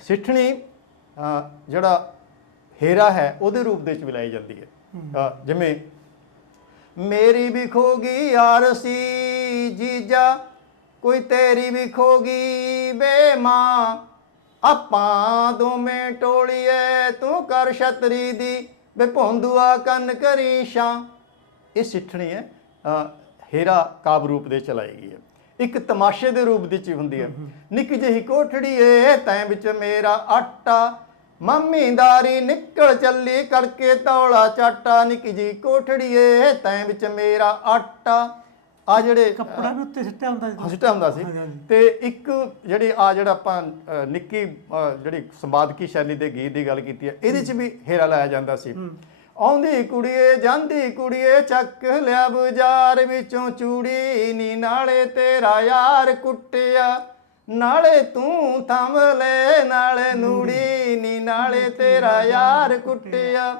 ਸਿੱਠਣੀ ਜਿਹੜਾ ਹੀਰਾ ਹੈ ਉਹਦੇ ਰੂਪ ਦੇ ਵਿੱਚ ਮਿਲਾਈ ਜਾਂਦੀ ਹੈ। ਜਿਵੇਂ ਮੇਰੀ ਵੀ ਖੋਗੀ ਆਰਸੀ ਜੀਜਾ ਕੋਈ ਤੇਰੀ ਵੀ ਖੋਗੀ ਬੇ ਮਾਂ ਆਪਾਂ ਦੋਵੇਂ ਟੋਲੀਏ ਤੂੰ ਕਰ ਛਤਰੀ ਦੀ ਬੇ ਭੌਂਦੂਆ ਕੰਨ ਕਰੀ ਸ਼ਾਂ ਇਹ ਸਿੱਠਣੀ ਹੈ। ਹੀਰਾ ਕਾਬ ਰੂਪ ਦੇ ਚਲਾਈ ਗਈ ਹੈ। ਇੱਕ ਤਮਾਸ਼ੇ ਦੇ ਰੂਪ ਦੇ ਚ ਹੁੰਦੀ ਹੈ। ਨਿੱਕ ਜਿਹੀ ਕੋਠੜੀ ਏ ਤੈਂ ਵਿੱਚ ਮੇਰਾ ਆਟਾ। ਮੰਮੀਦਾਰੀ ਨਿਕਲ ਚੱਲੀ ਕਰਕੇ ਤੌਲਾ ਚਾਟਾ। ਨਿੱਕ ਜਿਹੀ ਕੋਠੜੀ ਏ ਤੈਂ ਵਿੱਚ ਮੇਰਾ ਆਟਾ। ਆ ਜਿਹੜੇ ਕੱਪੜਾ ਵੀ ਉੱਤੇ ਸਿੱਟਿਆ ਹੁੰਦਾ ਸੀ। ਹਸਟਾ ਹੁੰਦਾ ਸੀ। ਤੇ ਇੱਕ ਜਿਹੜੀ ਆ ਜਿਹੜਾ ਆਪਾਂ ਨਿੱਕੀ ਜਿਹੜੀ ਸੰਵਾਦਕੀ ਸ਼ੈਲੀ ਦੇ ਗੀਤ ਦੀ ਗੱਲ ਕੀਤੀ ਹੈ ਇਹਦੇ ਚ ਵੀ ਹੇਰਾ ਲਾਇਆ ਜਾਂਦਾ ਸੀ। ਆਉਂਦੀ ਕੁੜੀਏ, ਜਾਂਦੀ ਕੁੜੀਏ, ਚੱਕ ਲਿਆ ਬਾਜ਼ਾਰ ਵਿੱਚੋਂ ਚੂੜੀ, ਨੀ ਨਾਲੇ ਤੇਰਾ ਯਾਰ ਕੁੱਟਿਆ। ਨਾਲੇ ਤੂੰ ਥੰਮ ਲੈ, ਨਾਲੇ ਨੂੜੀ, ਨੀ ਨਾਲੇ ਤੇਰਾ ਯਾਰ ਕੁੱਟਿਆ।